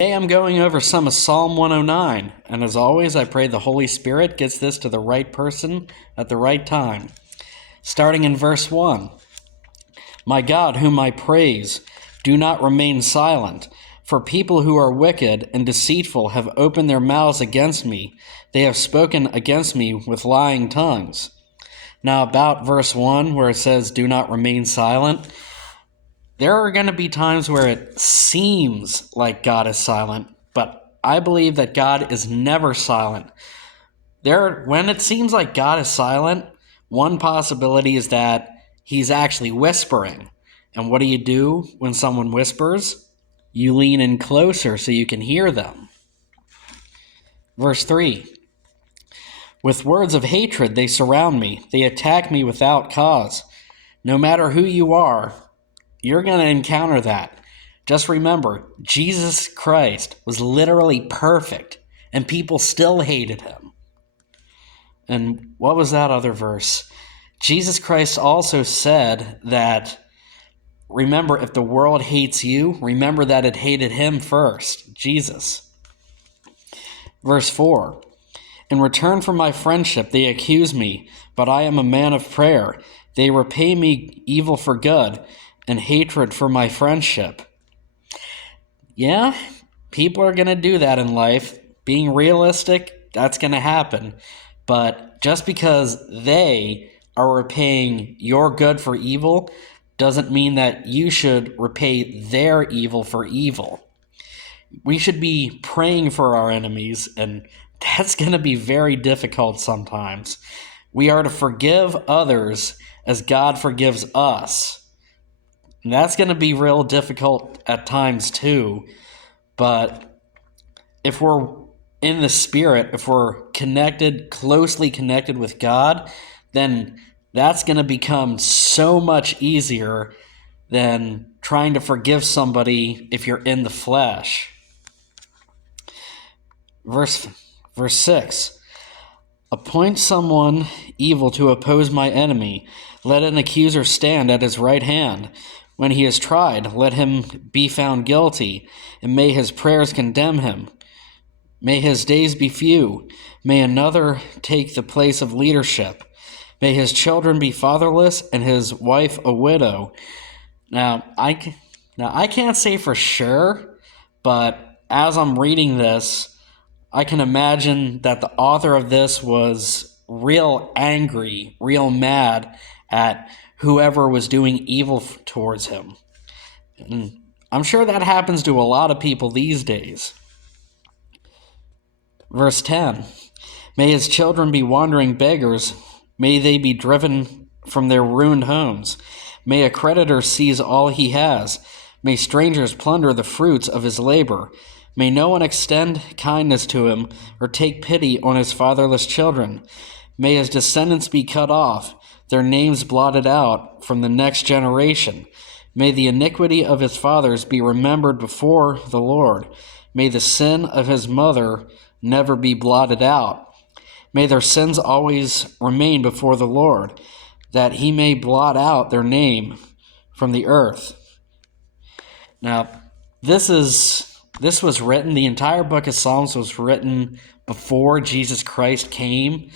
Today I'm going over some of Psalm 109, and as always, I pray the Holy Spirit gets this to the right person at the right time. Starting in verse 1. My God, whom I praise, do not remain silent, for people who are wicked and deceitful have opened their mouths against me. They have spoken against me with lying tongues. Now, about verse 1, where it says, do not remain silent, there are going to be times where it seems like God is silent, but I believe that God is never silent. When it seems like God is silent, one possibility is that he's actually whispering. And what do when someone whispers? You lean in closer so you can hear them. Verse 3. With words of hatred they surround me. They attack me without cause. No matter who you are, you're going to encounter that. Just remember, Jesus Christ was literally perfect, and people still hated him. And what was that other verse? Jesus Christ also said that, remember, if the world hates you, remember that it hated him first, Jesus. Verse 4. In return for my friendship, they accuse me, but I am a man of prayer. They repay me evil for good and hatred for my friendship. Yeah, people are going to do that in life. Being realistic, that's going to happen. But just because they are repaying your good for evil doesn't mean that you should repay their evil for evil. We should be praying for our enemies, and that's going to be very difficult sometimes. We are to forgive others as God forgives us. And that's going to be real difficult at times too. But if we're in the Spirit, if we're closely connected with God, then that's going to become so much easier than trying to forgive somebody if you're in the flesh. Verse 6. Appoint someone evil to oppose my enemy. Let an accuser stand at his right hand. When he is tried, let him be found guilty, and may his prayers condemn him. May his days be few. May another take the place of leadership. May his children be fatherless, and his wife a widow. Now, I can't say for sure, but as I'm reading this, I can imagine that the author of this was real angry, real mad at whoever was doing evil towards him. And I'm sure that happens to a lot of people these days. Verse 10. May his children be wandering beggars. May they be driven from their ruined homes. May a creditor seize all he has. May strangers plunder the fruits of his labor. May no one extend kindness to him or take pity on his fatherless children. May his descendants be cut off, their names blotted out from the next generation. May the iniquity of his fathers be remembered before the Lord. May the sin of his mother never be blotted out. May their sins always remain before the Lord, that he may blot out their name from the earth. Now, this was written, the entire book of Psalms was written before Jesus Christ came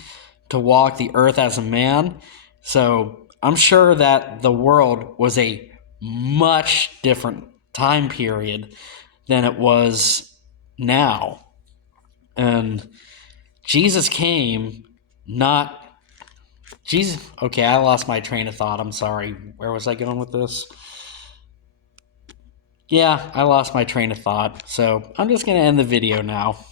to walk the earth as a man. So I'm sure that the world was a much different time period than it was now. And Jesus came okay, I lost my train of thought. I'm sorry. Where was I going with this? Yeah, I lost my train of thought. So I'm just going to end the video now.